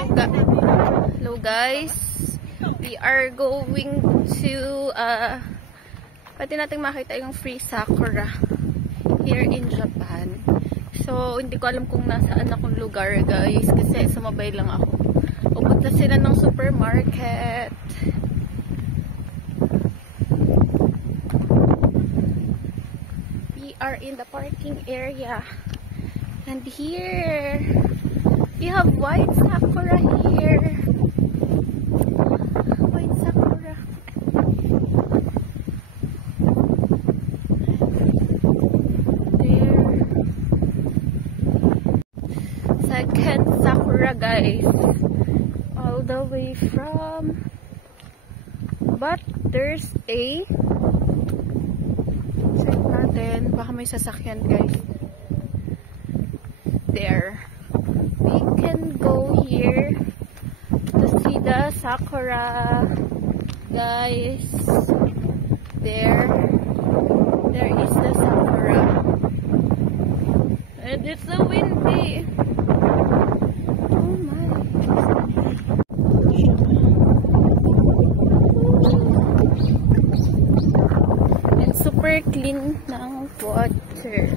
Hello guys, we are going to pwede natin makita yung free sakura here in Japan. So hindi ko alam kung nasaan akong lugar guys, kasi sumabay lang ako. Pupunta sila ng supermarket. We are in the parking area, and here we have white sakura here. White sakura. There. Second sakura guys. All the way from. But there's a. Check natin. Baka may sasakyan guys. There. We can go here to see the sakura guys. There is the sakura, and it's so windy. Oh my. And super clean ng water.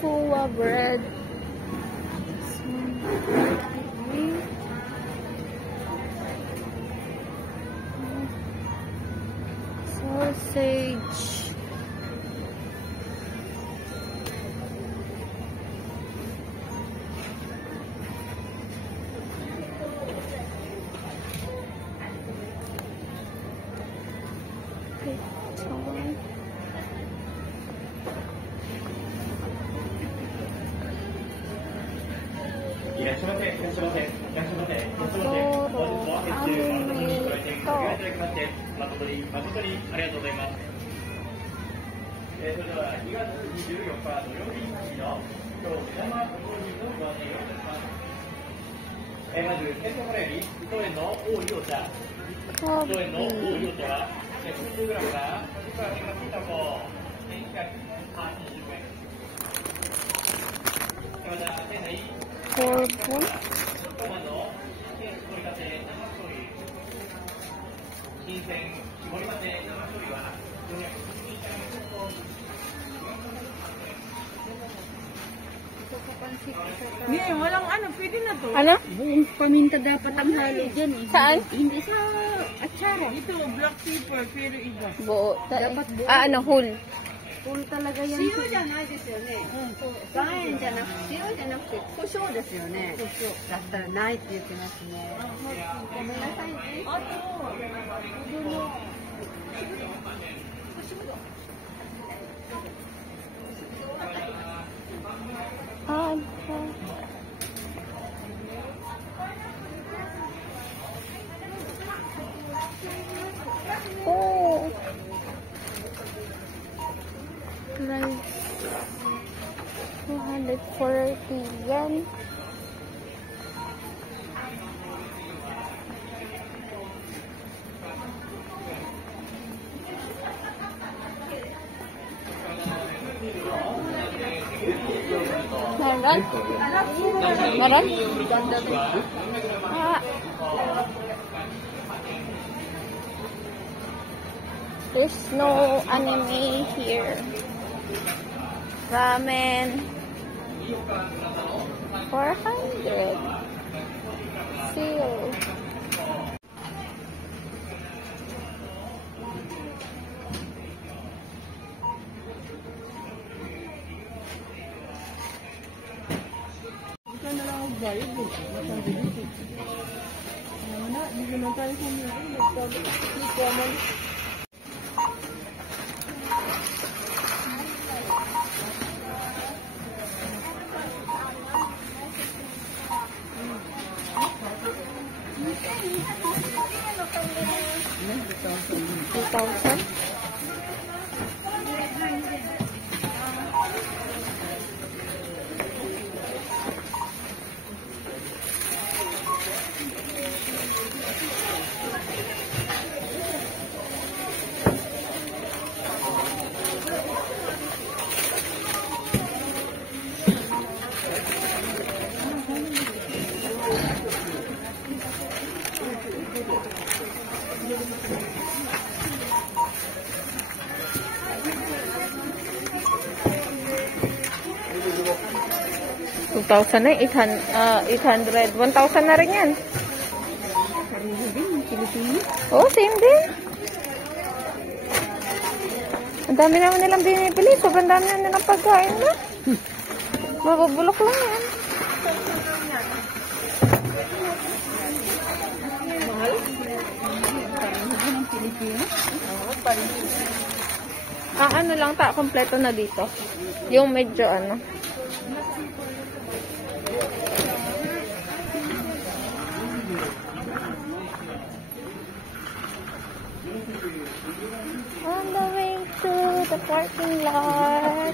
Full of bread. Sausage. Ngayon, walang ano, pwede na to. Ano? Buong paminta dapat ang halo dyan eh. Saan? Hindi sa atsara. Ito, black pepper, pero iba. Buo. Dapat buo. Ano, whole. Full talaga yan. Siyo janai desu yo ne. Gaen janaku, siyo janaku, kosho desu yo ne. Kosho. Dattara naiって言ってますね。ごめんなさいね。あと、Oh. Price 240 yen. Meron? Meron? Ah. There's no anime here. Ramen. 400. Sale. 2,000 na, 800, 1,000 na rin yan. Sarili din, yung Pilipino. Oo, same din. Ang dami naman nilang binibili. Sobrang dami na nilang pagkain na. Mabubulok lang yan. Mahal? Sarili ng Pilipino. Oo, parang. Ano lang ta, kompleto na dito. Yung medyo ano. On the way to the parking lot.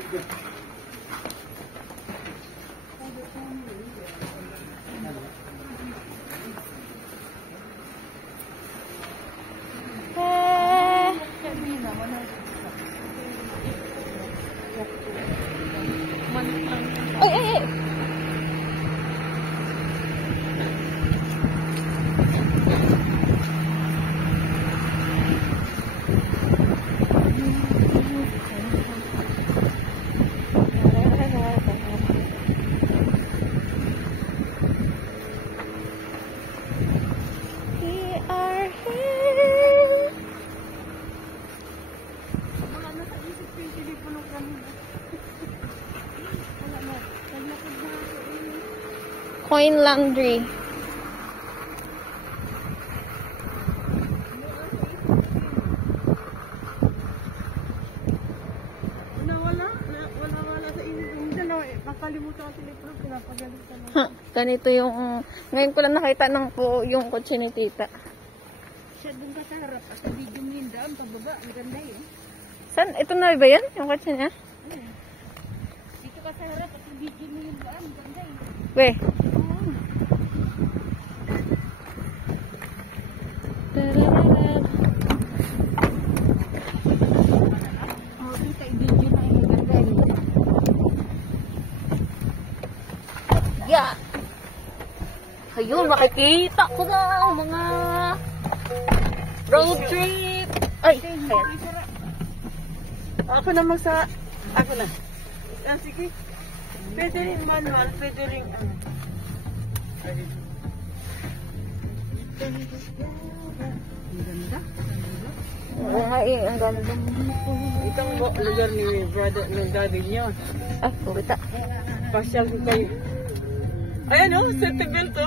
Ay, ay, ay. We are here. Wala na sa isip ko yung telepono kanina. Wala na. Naglakad na ako. Coin Laundry. Wala sa isip ko. Minsan na, makalimutan ang telepono, pinapagalitan ako. Ha, ganito yung, ngayon ko lang nakita ng yung kotse ni tita. Siya doon ka sa harap at sa video mo yung daan, pababa, ang ganda eh. Saan? Ito na ba yan? Yung kotse niya? Dito ka sa harap at sa video mo yung daan, ang ganda eh. We. Oo, kita i-video na yung ganda eh. Yeah. Ayun, makikita ko na ang mga road trip. Ay, ayan. Ako naman sa... Ako na. Sige. Pwede rin manual, pwede rin... Ang ganda. Oo nga eh, ang ganda. Itong lugar ni brother ng daddy niyo. Ah, kita. Pasyal ko kayo. Ayan o, sa tagal to.